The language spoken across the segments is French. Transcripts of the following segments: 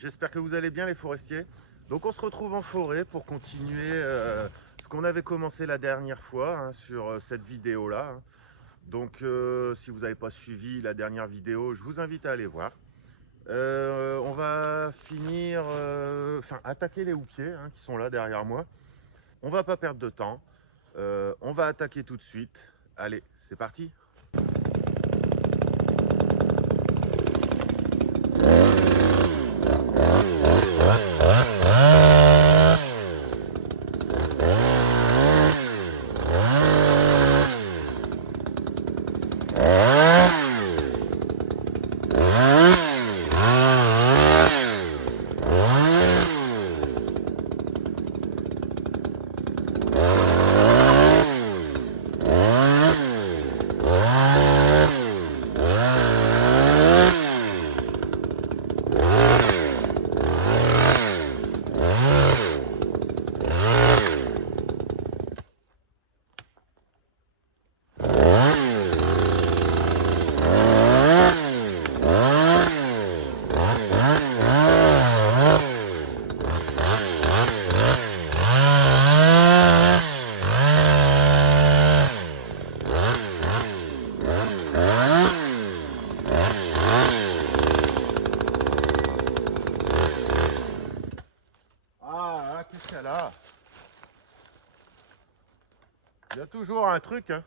J'espère que vous allez bien les forestiers. Donc on se retrouve en forêt pour continuer ce qu'on avait commencé la dernière fois sur cette vidéo là. Donc si vous n'avez pas suivi la dernière vidéo, je vous invite à aller voir. On va finir, attaquer les houppiers qui sont là derrière moi. On va pas perdre de temps. On va attaquer tout de suite. Allez, c'est parti. Qu'est-ce qu'il y a là? Il y a toujours un truc, hein.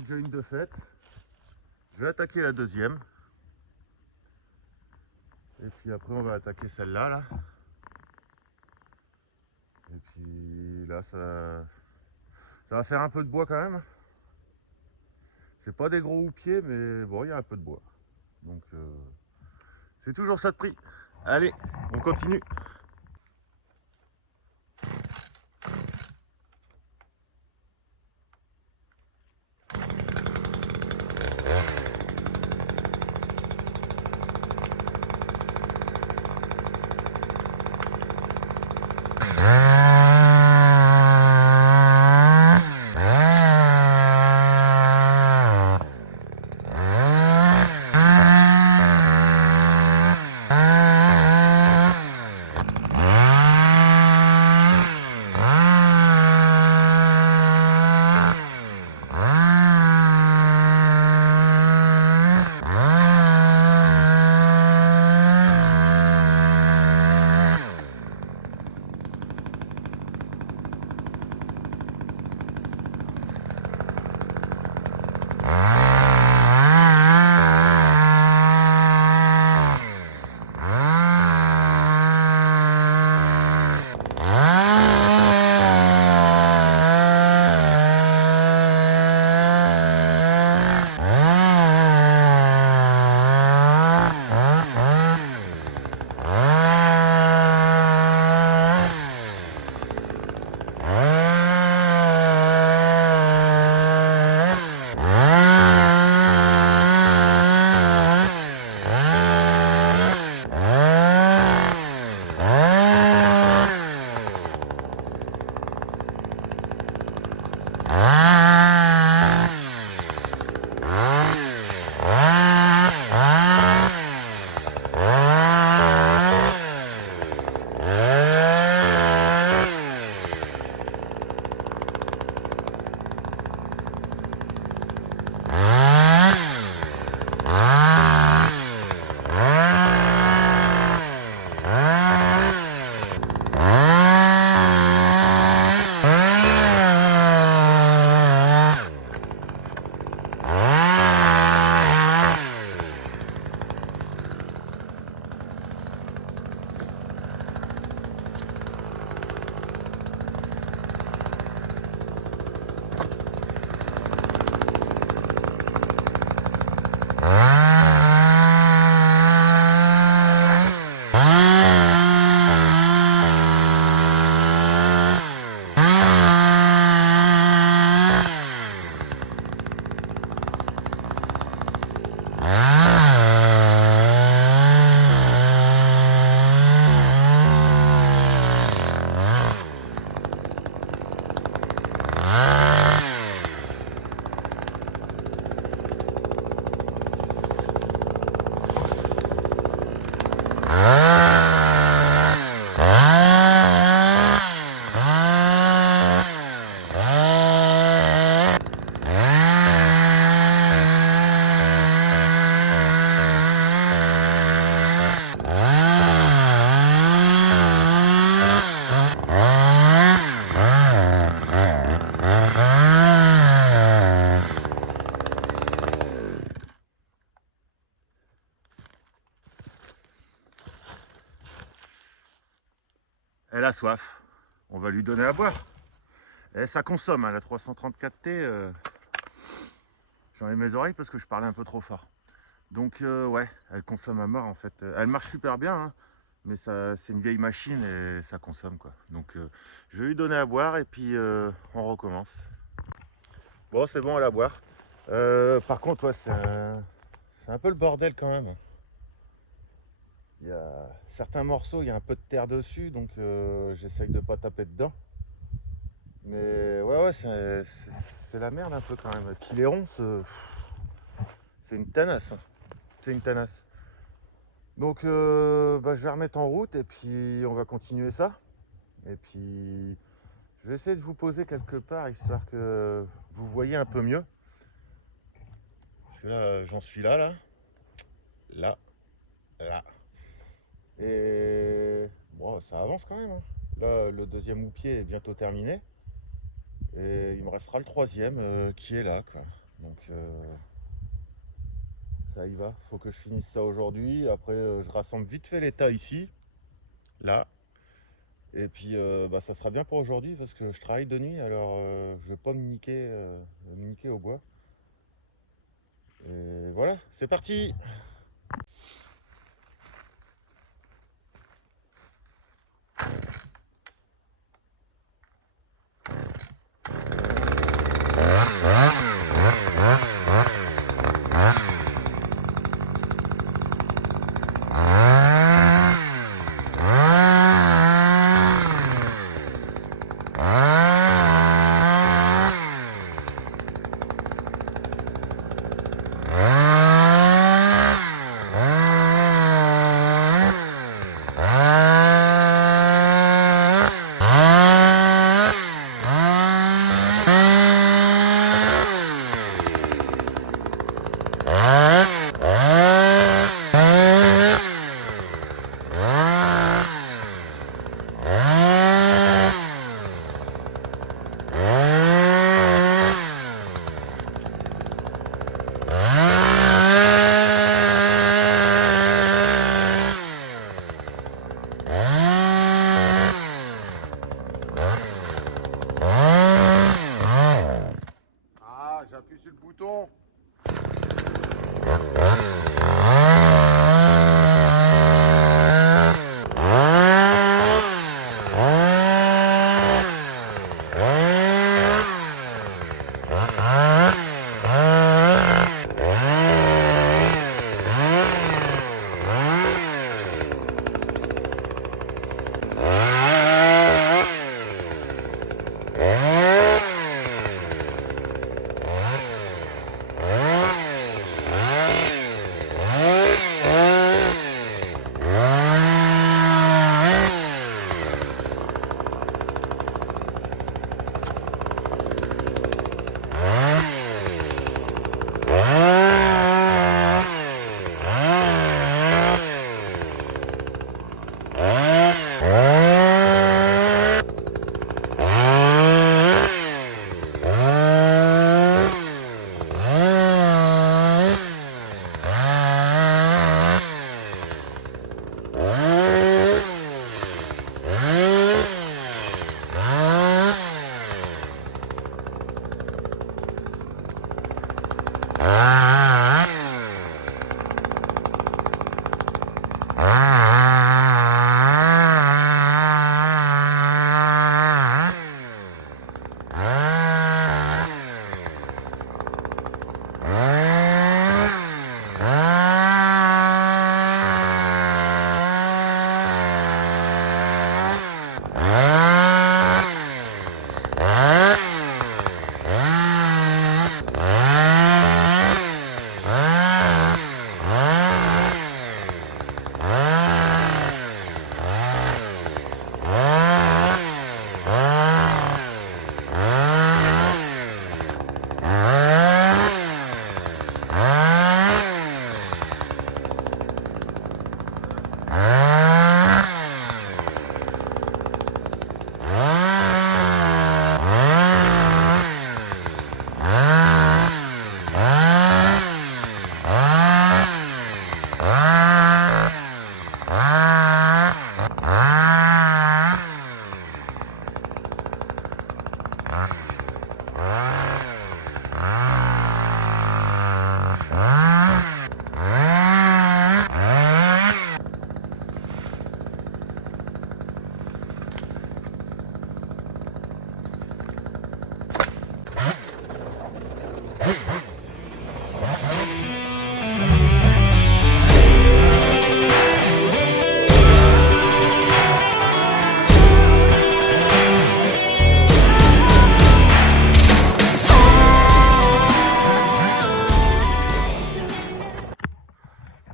a déjà une de faite. Je vais attaquer la deuxième. Et puis après on va attaquer celle-là là. Et puis là ça va faire un peu de bois quand même. C'est pas des gros houppiers mais bon il y a un peu de bois. Donc c'est toujours ça de prix. Allez, on continue. Elle a soif, on va lui donner à boire. Et ça consomme, hein, la 334T. J'en ai mes oreilles parce que je parlais un peu trop fort. Donc ouais, elle consomme à mort en fait. Elle marche super bien, hein, mais c'est une vieille machine et ça consomme quoi. Donc je vais lui donner à boire et puis on recommence. Bon, c'est bon, elle a à boire. Par contre, ouais, c'est un peu le bordel quand même. Il y a certains morceaux, il y a un peu de terre dessus, donc j'essaye de pas taper dedans. Mais ouais, c'est la merde un peu quand même. Puis les ronces, c'est une tanasse. C'est une tanasse. Donc bah, je vais remettre en route et puis on va continuer ça. Et puis je vais essayer de vous poser quelque part histoire que vous voyez un peu mieux. Parce que là, j'en suis là, là. Et bon, ça avance quand même, hein. Là, le deuxième houppier est bientôt terminé. Et il me restera le troisième qui est là, quoi. Donc ça y va, faut que je finisse ça aujourd'hui. Après je rassemble vite fait les tas ici, là. Et puis bah, ça sera bien pour aujourd'hui parce que je travaille de nuit, alors je vais pas me niquer au bois. Et voilà, c'est parti. Ah, j'appuie sur le bouton.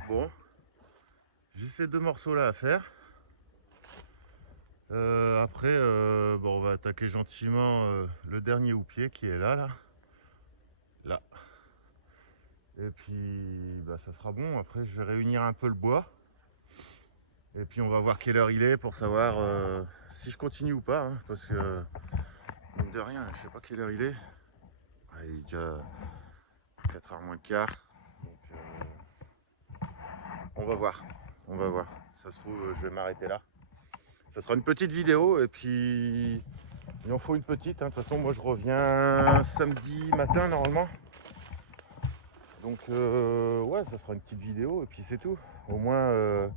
Bon, j'ai ces deux morceaux là à faire. Après, bon, on va attaquer gentiment le dernier houppier qui est là. Là. Et puis, bah, ça sera bon. Après, je vais réunir un peu le bois. Et puis, on va voir quelle heure il est pour savoir si je continue ou pas. Hein, parce que, mine de rien, je sais pas quelle heure il est. Ah, il est déjà 4h moins le quart. Donc, on va voir. Ça se trouve, je vais m'arrêter là. Ça sera une petite vidéo et puis il en faut une petite. De toute façon, moi je reviens samedi matin normalement. Donc ouais, ça sera une petite vidéo et puis c'est tout. Au moins,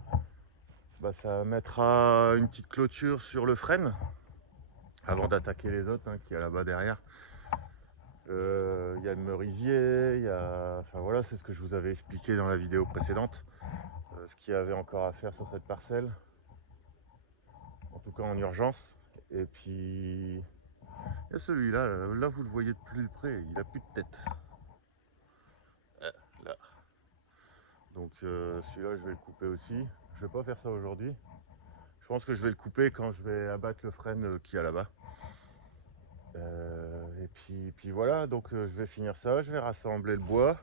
ça mettra une petite clôture sur le frêne avant d'attaquer les autres qui est là-bas derrière. Il y a le merisier, enfin voilà, c'est ce que je vous avais expliqué dans la vidéo précédente. Ce qu'il y avait encore à faire sur cette parcelle, en tout cas en urgence. Et puis il y a celui-là, là vous le voyez de plus près, il a plus de tête. Là. Donc celui-là je vais le couper aussi. Je vais pas faire ça aujourd'hui. Je pense que je vais le couper quand je vais abattre le frêne qu'il y a là-bas. Et puis voilà, donc je vais finir ça, je vais rassembler le bois.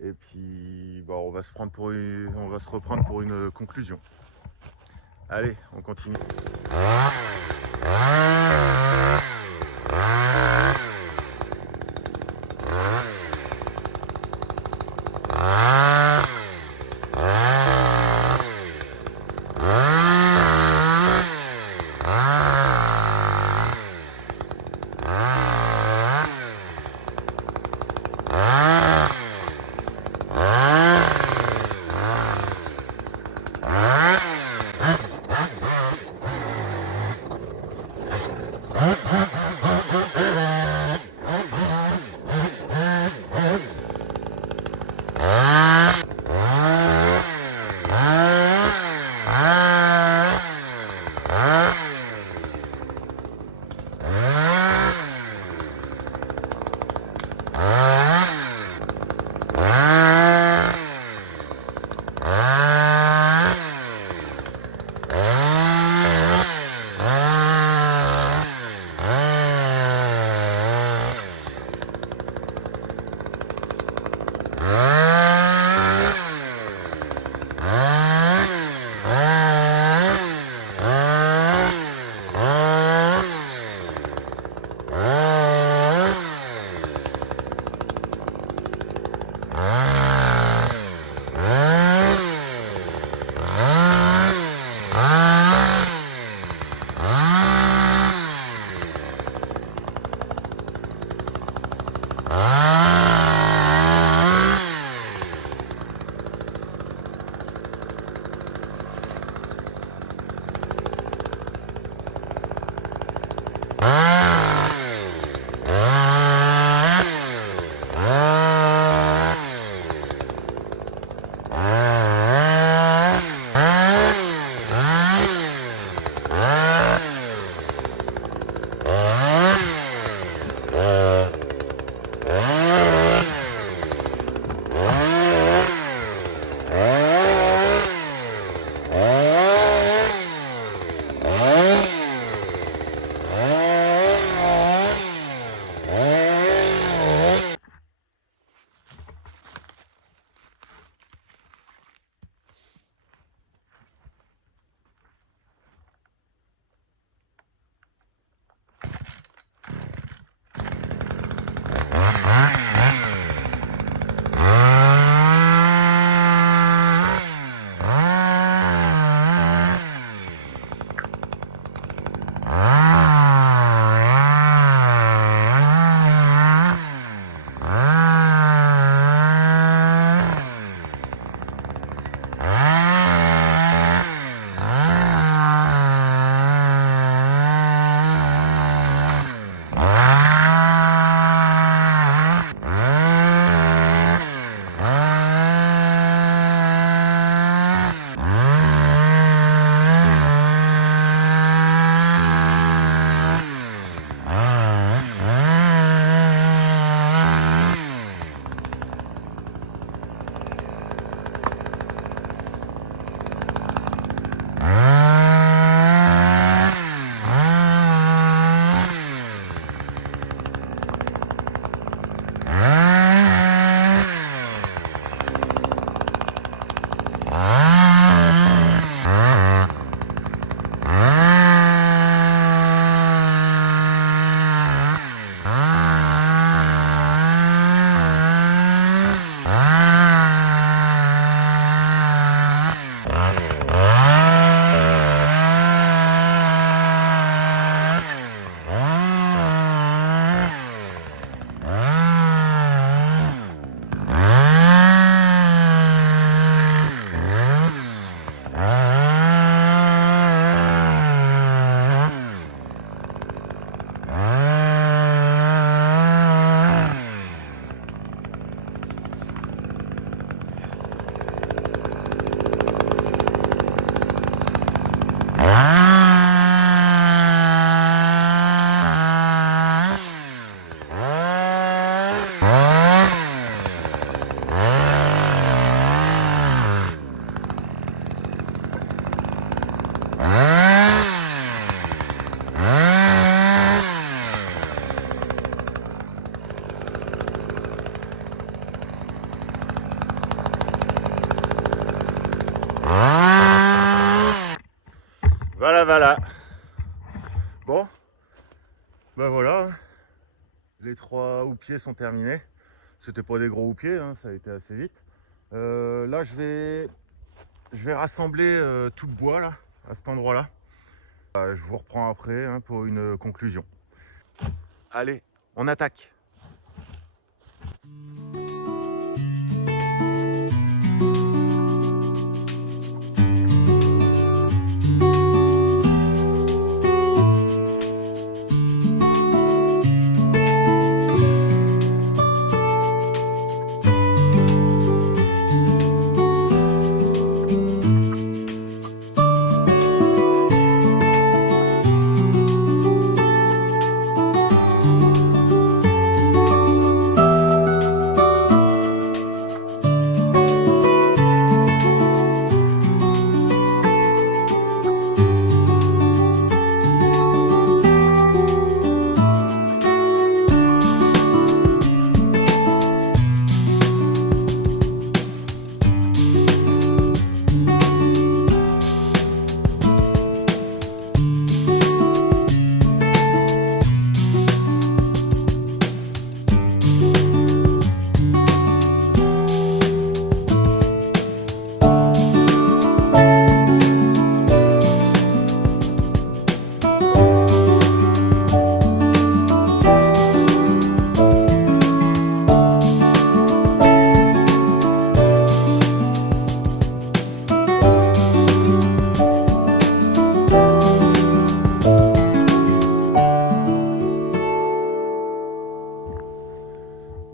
Et puis on va se reprendre pour une conclusion. Allez, on continue. Bah voilà, les 3 houppiers sont terminés. C'était pas des gros houppiers, hein, ça a été assez vite. Là je vais rassembler tout le bois là, à cet endroit là. Je vous reprends après hein, pour une conclusion. Allez, on attaque.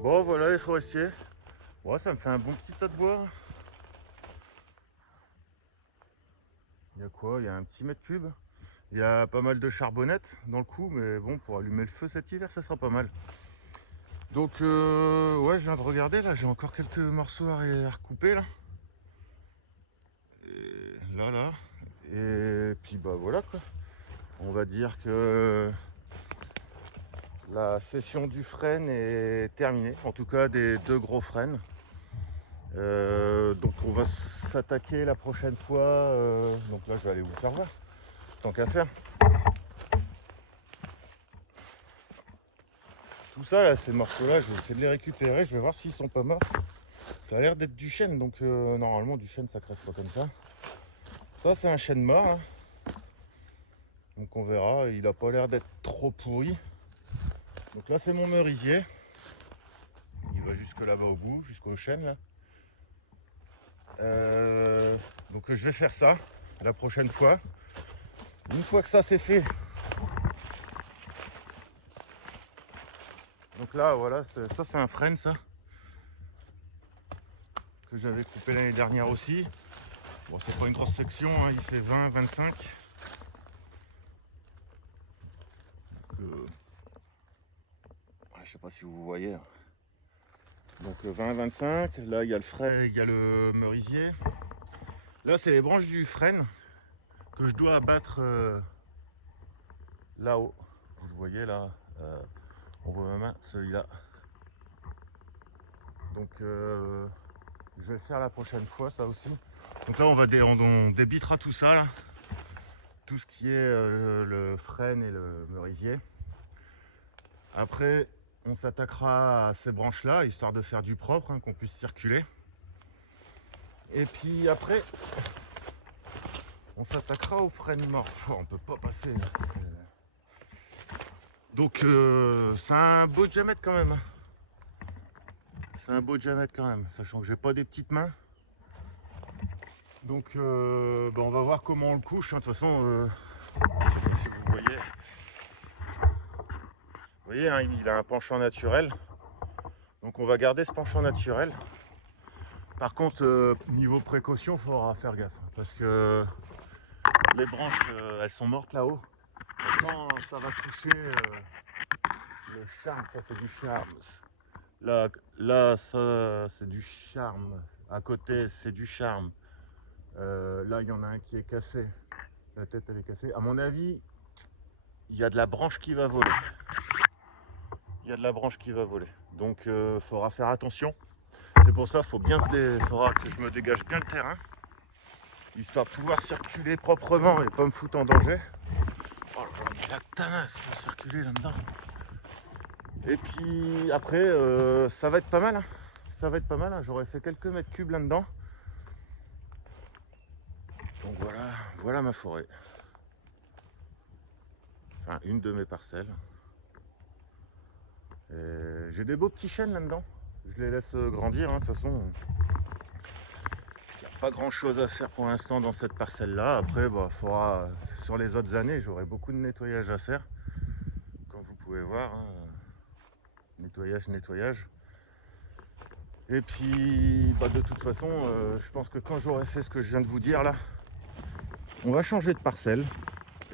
Bon voilà les forestiers, ouais, ça me fait un bon petit tas de bois. Il y a quoi? Il y a un petit mètre cube. Il y a pas mal de charbonnettes dans le coup, mais bon, pour allumer le feu cet hiver, ça sera pas mal. Donc ouais, je viens de regarder, là j'ai encore quelques morceaux à recouper là. Et là. Et puis bah voilà quoi. On va dire que la session du frêne est terminée, en tout cas des 2 gros frênes. Donc on va s'attaquer la prochaine fois. Donc là je vais aller vous faire voir, tant qu'à faire. Tout ça là, ces morceaux là, je vais essayer de les récupérer, je vais voir s'ils sont pas morts. Ça a l'air d'être du chêne, donc normalement du chêne ça crève pas comme ça. Ça c'est un chêne mort, hein. Donc on verra, il a pas l'air d'être trop pourri. Donc là c'est mon merisier. Il va jusque là-bas au bout, jusqu'au chêne là. Donc je vais faire ça la prochaine fois. Une fois que ça c'est fait. Donc là voilà, ça c'est un frêne ça. Que j'avais coupé l'année dernière aussi. Bon, c'est pas une grosse section, hein, il fait 20-25. Je sais pas si vous voyez. Donc 20-25, là il y a le frêne, il y a le merisier. Là c'est les branches du frêne que je dois abattre là-haut. Vous le voyez là, on voit ma main, celui-là. Donc je vais le faire la prochaine fois ça aussi. Donc là on débitera tout ça là. Tout ce qui est le frêne et le merisier. Après on s'attaquera à ces branches là, histoire de faire du propre, hein, qu'on puisse circuler. Et puis après on s'attaquera aux frênes morts. Oh, on peut pas passer là. Donc c'est un beau diamètre quand même. C'est un beau diamètre quand même, sachant que j'ai pas des petites mains. Donc on va voir comment on le couche, hein. De toute façon, si vous voyez hein, il a un penchant naturel. Donc on va garder ce penchant naturel. Par contre, niveau précaution, il faudra faire gaffe. Parce que les branches, elles sont mortes là-haut. Quand ça va toucher le charme, ça c'est du charme. Là ça c'est du charme. À côté, c'est du charme. Là, il y en a un qui est cassé. La tête, elle est cassée. À mon avis, il y a de la branche qui va voler. Donc, il faudra faire attention. C'est pour ça, faudra que je me dégage bien le terrain. Histoire de pouvoir circuler proprement et pas me foutre en danger. Oh là là, la tanasse pour circuler là-dedans. Et puis après, ça va être pas mal. Hein. Ça va être pas mal. Hein. J'aurais fait quelques mètres cubes là-dedans. Donc voilà, voilà ma forêt. Enfin, une de mes parcelles. J'ai des beaux petits chênes là-dedans. Je les laisse grandir. Hein. De toute façon, il n'y a pas grand-chose à faire pour l'instant dans cette parcelle-là. Après, bah, faudra, sur les autres années, j'aurai beaucoup de nettoyage à faire. Comme vous pouvez voir. Hein. Nettoyage. Et puis, bah, de toute façon, je pense que quand j'aurai fait ce que je viens de vous dire là, on va changer de parcelle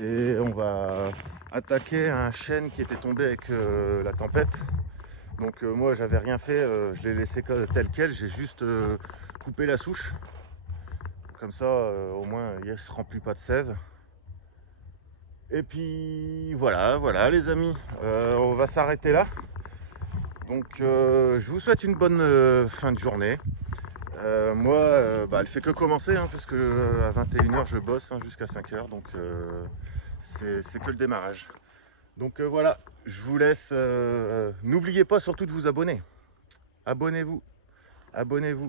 et on va attaquer un chêne qui était tombé avec la tempête. Donc moi, j'avais rien fait, je l'ai laissé tel quel, j'ai juste coupé la souche. Comme ça, au moins, il ne se remplit pas de sève. Et puis, voilà les amis, on va s'arrêter là. Donc je vous souhaite une bonne fin de journée. Moi, elle fait que commencer, hein, parce que à 21 h je bosse hein, jusqu'à 5 h, donc c'est que le démarrage. Donc voilà, je vous laisse. N'oubliez pas surtout de vous abonner. Abonnez-vous,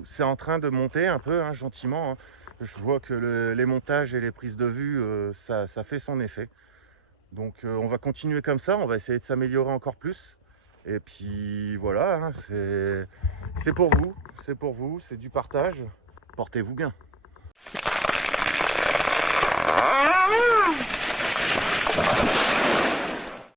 C'est en train de monter un peu, hein, gentiment. Hein. Je vois que les montages et les prises de vue, ça fait son effet. Donc on va continuer comme ça, on va essayer de s'améliorer encore plus. Et puis voilà, hein, c'est pour vous, c'est du partage. Portez-vous bien.